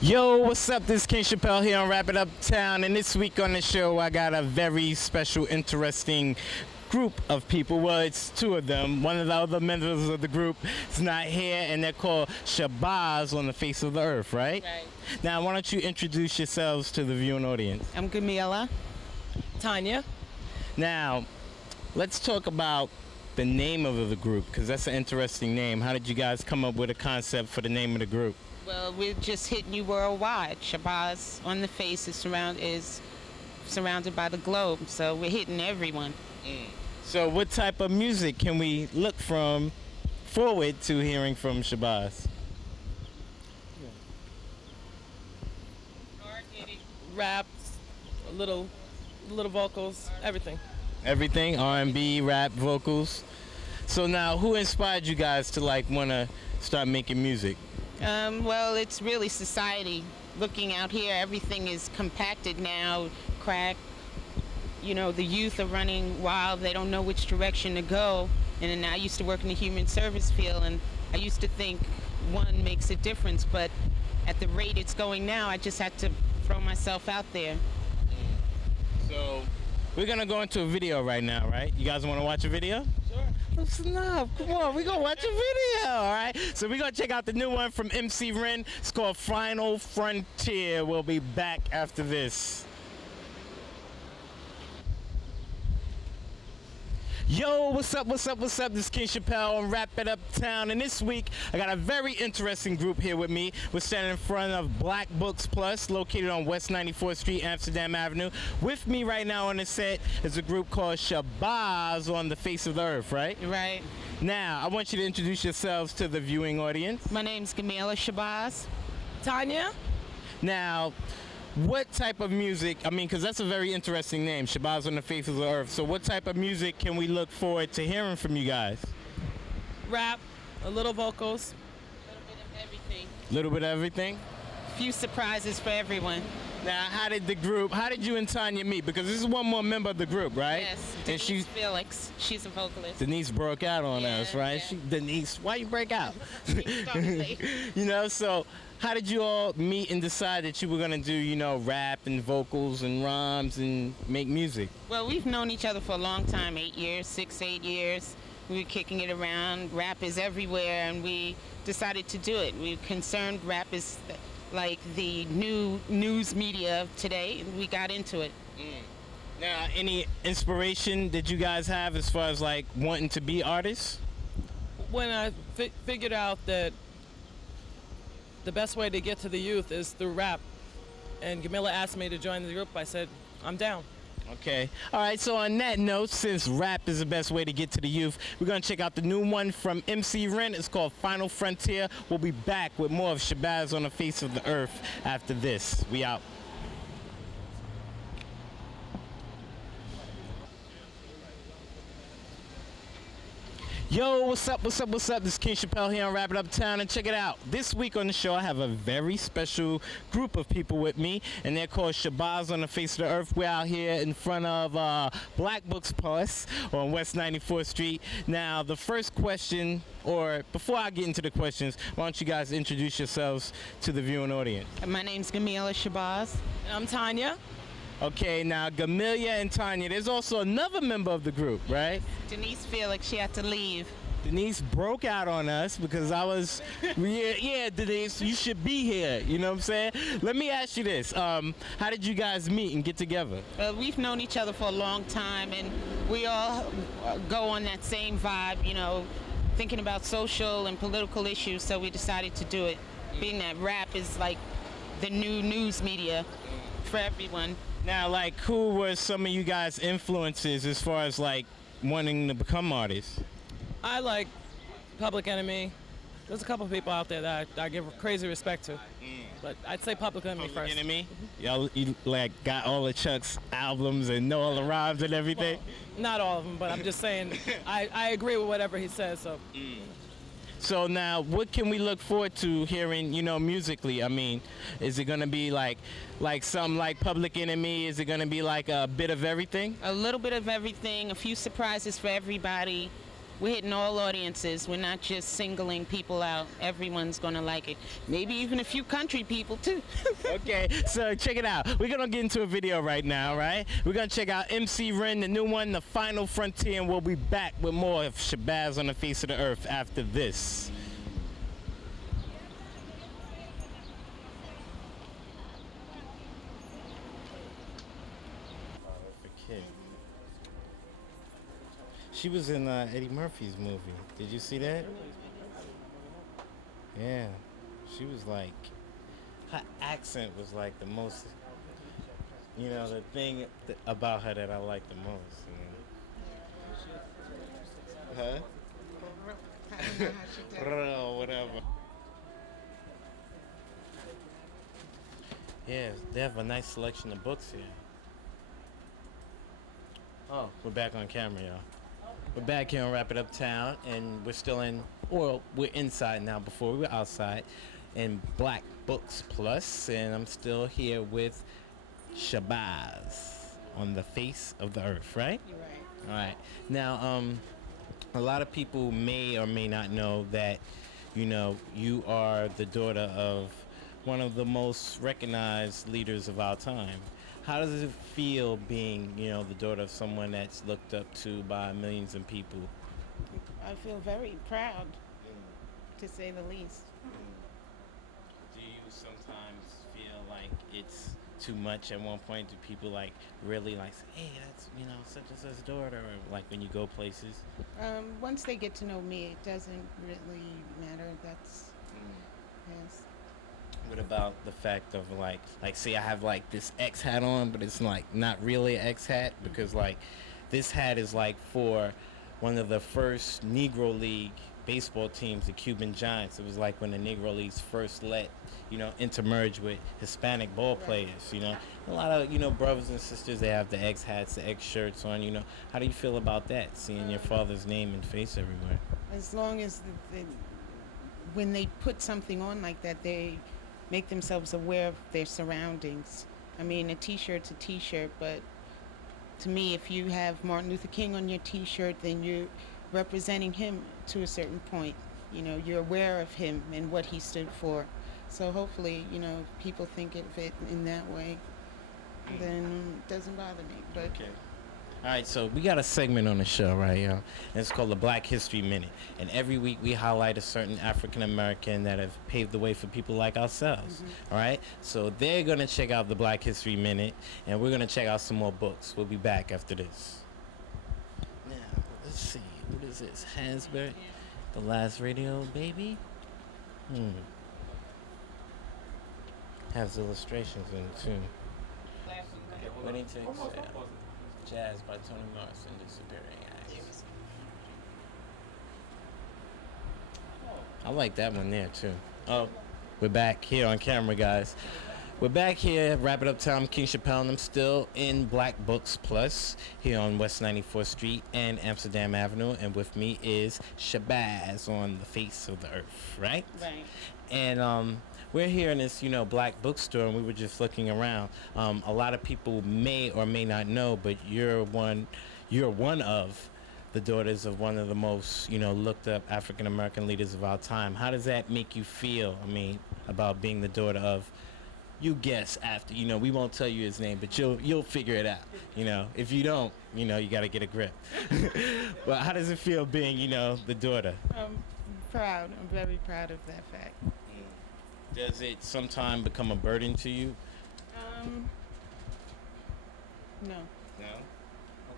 Yo, what's up? This is King Chappelle here on Wrap It Uptown, and this week on the show I got a very special, interesting group of people. Well, it's two of them. One of the other members of the group is not here, and they're called Shabazz on the Face of the Earth, right? Right. Now, why don't you introduce yourselves to the viewing audience? I'm Gamila. Tanya. Now, let's talk about the name of the group, because that's an interesting name. How did you guys come up with a concept for the name of the group? Well, we're just hitting you worldwide. Shabazz on the Face is surrounded by the globe, so we're hitting everyone. So what type of music can we look forward to hearing from Shabazz? Raps, a little vocals, everything. Everything, R&B, rap, vocals. So now, who inspired you guys to want to start making music? Well, it's really society. Looking out here, everything is compacted now, crack. You know, the youth are running wild. They don't know which direction to go. And then I used to work in the human service field, and I used to think one makes a difference. But at the rate it's going now, I just had to throw myself out there. So we're going to go into a video right now, right? You guys want to watch a video? Sure. Listen up. Come on, we're going to watch a video, all right? So we're going to check out the new one from S.E.U.M. It's called Final Frontier. We'll be back after this. Yo, what's up, what's up, what's up? This is King Chappelle on Wrap It Uptown, and this week I got a very interesting group here with me. We're standing in front of Black Books Plus, located on West 94th Street, Amsterdam Avenue. With me right now on the set is a group called Shabazz on the Face of the Earth, right? Right. Now, I want you to introduce yourselves to the viewing audience. My name's Gamila Shabazz. Tanya. Now, what type of music, because that's a very interesting name, Shabazz on the Face of the Earth. So what type of music can we look forward to hearing from you guys? Rap, a little vocals. A little bit of everything. A little bit of everything? Few surprises for everyone. Now, how did you and Tanya meet? Because this is one more member of the group, right? Yes, And Denise Felix. She's a vocalist. Denise broke out on us, right? Yeah. Denise, why you break out? Obviously. So how did you all meet and decide that you were gonna do, rap and vocals and rhymes and make music? Well, we've known each other for a long time, 8 years, 8 years. We were kicking it around. Rap is everywhere, and we decided to do it. We're concerned rap is like the new news media of today, and we got into it. Now, any inspiration that you guys have as far as wanting to be artists? When I figured out that the best way to get to the youth is through rap, and Gamila asked me to join the group, I said, I'm down. Okay. All right, so on that note, since rap is the best way to get to the youth, we're going to check out the new one from S.E.U.M. It's called Final Frontier. We'll be back with more of Shabazz on the Face of the Earth after this. We out. Yo, what's up, what's up, what's up? This is King Chappelle here on Wrap It Uptown, and check it out. This week on the show, I have a very special group of people with me, and they're called Shabazz on the Face of the Earth. We're out here in front of Black Books Plus on West 94th Street. Now, the first question, or before I get into the questions, why don't you guys introduce yourselves to the viewing audience? My name's Gamila Shabazz. And I'm Tanya. Okay, now Gamila and Tanya, there's also another member of the group, right? Denise Felix, she had to leave. Denise broke out on us because I was, yeah, Denise, you should be here. You know what I'm saying? Let me ask you this. How did you guys meet and get together? We've known each other for a long time, and we all go on that same vibe, thinking about social and political issues, so we decided to do it, being that rap is like the new news media for everyone. Now, who were some of you guys' influences as far as, wanting to become artists? I like Public Enemy. There's a couple of people out there that I give crazy respect to. But I'd say Public Enemy Public first. Enemy? Y'all, you, got all of Chuck's albums and know all the rhymes and everything? Well, not all of them, but I'm just saying I agree with whatever he says, so. So now, what can we look forward to hearing, musically? I mean, is it gonna be like something like Public Enemy? Is it gonna be like a bit of everything? A little bit of everything, a few surprises for everybody. We're hitting all audiences. We're not just singling people out. Everyone's gonna like it. Maybe even a few country people too. Okay, so check it out. We're gonna get into a video right now, right? We're gonna check out MC Ren, the new one, The Final Frontier, and we'll be back with more of Shabazz on the Face of the Earth after this. She was in Eddie Murphy's movie. Did you see that? Yeah. She was like, her accent was like the most, the thing about her that I like the most. Huh? I don't know how she did it. Or whatever. Yeah, they have a nice selection of books here. Oh, we're back on camera, y'all. We're back here on Wrap It Uptown, and we're still we're inside now. Before we were outside, in Black Books Plus, and I'm still here with Shabazz on the Face of the Earth, right? You're right. All right. Now, a lot of people may or may not know that, you are the daughter of one of the most recognized leaders of our time. How does it feel being, the daughter of someone that's looked up to by millions of people? I feel very proud, to say the least. Do you sometimes feel like it's too much at one point? Do people really say, hey, that's, such and such daughter, or like when you go places? Once they get to know me, it doesn't really matter. That's, yes. What about the fact of like say I have this X hat on, but it's not really an X hat, because this hat is for one of the first Negro League baseball teams, the Cuban Giants. It was when the Negro Leagues first let intermerge with Hispanic ball players. A lot of brothers and sisters, they have the X hats, the X shirts on. How do you feel about that, seeing your father's name and face everywhere? As long as when they put something on like that, they make themselves aware of their surroundings. I mean, a t-shirt's a t-shirt, but to me, if you have Martin Luther King on your t-shirt, then you're representing him to a certain point. You're aware of him and what he stood for. So hopefully, people think of it in that way, then it doesn't bother me. But okay. All right, so we got a segment on the show, right, y'all? And it's called the Black History Minute. And every week we highlight a certain African American that have paved the way for people like ourselves. All right? So they're going to check out the Black History Minute, and we're going to check out some more books. We'll be back after this. Now, let's see. What is this? Hansberry? The Last Radio Baby? Has illustrations in it, too. Winning Takes Jazz by Toni Morrison, Disappearing Acts. I like that one there too. Oh, we're back here on camera, guys. We're back here, Wrap It Uptown, King Chappelle, and I'm still in Black Books Plus here on West 94th Street and Amsterdam Avenue, and with me is Shabazz on the Face of the Earth, right? right. And we're here in this, black bookstore, and we were just looking around. A lot of people may or may not know, but you're one of the daughters of one of the most, looked up African American leaders of our time. How does that make you feel? I mean, about being the daughter of, you guess after, we won't tell you his name, but you'll figure it out. If you don't, you got to get a grip. But how does it feel being, the daughter? I'm proud. I'm very proud of that fact. Does it sometime become a burden to you? No. No?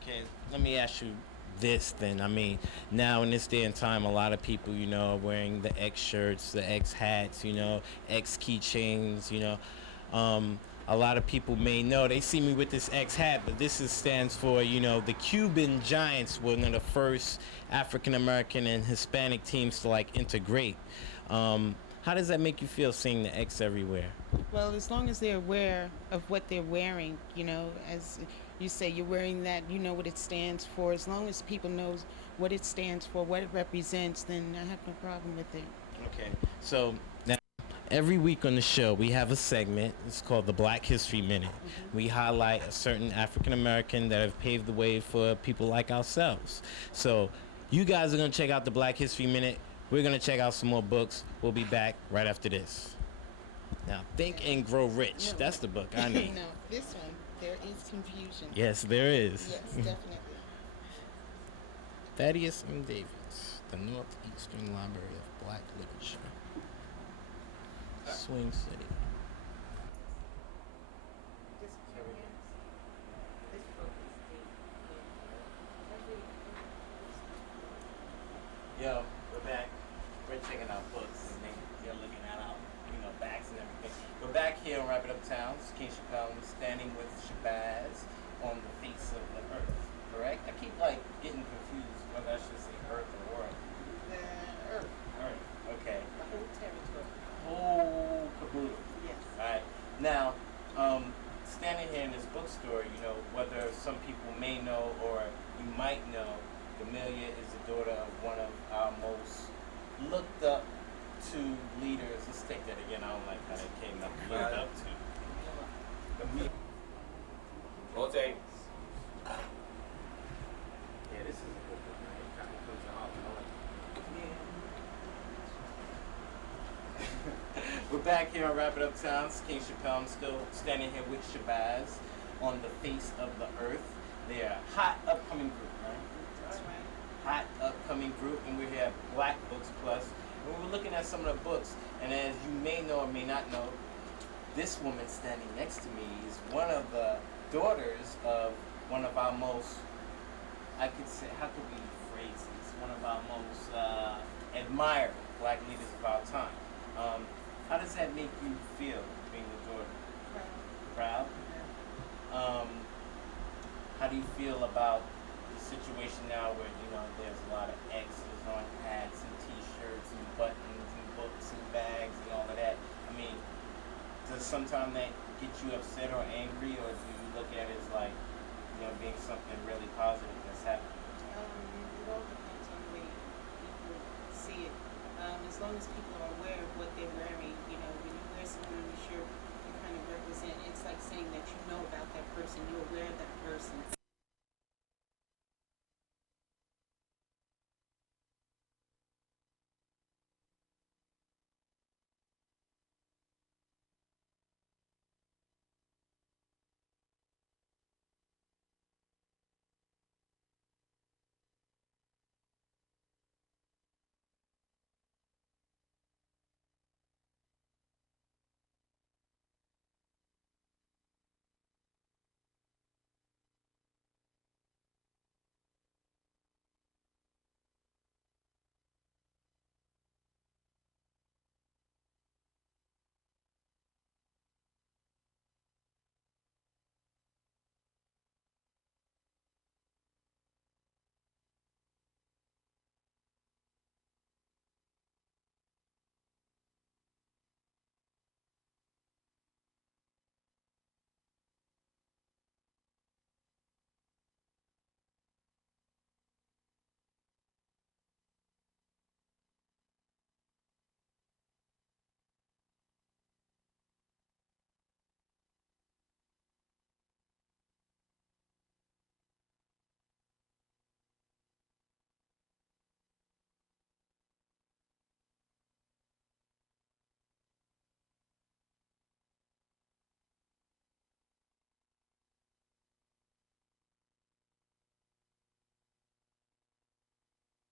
Okay, let me ask you this then. I mean, now in this day and time, a lot of people, are wearing the X shirts, the X hats, X keychains, a lot of people may know, they see me with this X hat, but this stands for, the Cuban Giants were one of the first African American and Hispanic teams to integrate. How does that make you feel, seeing the X everywhere? Well, as long as they're aware of what they're wearing, as you say, you're wearing that, you know what it stands for. As long as people knows what it stands for, what it represents, then I have no problem with it. Okay. So now, every week on the show, we have a segment. It's called the Black History Minute. We highlight a certain African American that have paved the way for people like ourselves. So you guys are going to check out the Black History Minute. We're going to check out some more books. We'll be back right after this. Now, Think and Grow Rich. No. That's the book I need. No, this one, there is confusion. Yes, there is. Yes, definitely. Thaddeus M. Davis, the Northeastern Library of Black Literature. Swing City. Yo, we're back. We're checking out books and then you're looking at our, backs and everything. We're back here on Rapid Uptown. This is King Chappelle. I'm standing with Shabazz on the face of the earth. Correct? I keep getting confused whether I should say earth or world. The earth, Earth. Okay. the whole territory. Whole caboodle. Yes. Alright. Now, standing here in this bookstore, whether some people may know or you might know, Gamelia is the daughter of one of our most looked up to leaders. Let's take that again. I don't like how that came up. Looked up to. Roll tape. Yeah, this is a good one. Right? It kind of comes out. We're back here on Rapid Uptown. It's King Chappelle. I'm still standing here with Shabazz on the face of the earth. They're a hot upcoming group, right? That's right. Hot upcoming group, and we're here at Black Books Plus. And we were looking at some of the books, and as you may know or may not know, this woman standing next to me is one of the daughters of one of our most, I could say, how could we phrase this? One of our most admired Black leaders of our time. How does that make you feel, being the daughter? Proud? How do you feel about the situation now where, there's a lot of X's on hats and t-shirts and buttons and books and bags and all of that? I mean, does sometimes that get you upset or angry, or do you look at it as being something really positive that's happening? It all depends on the way people see it. As long as people are aware of what they're wearing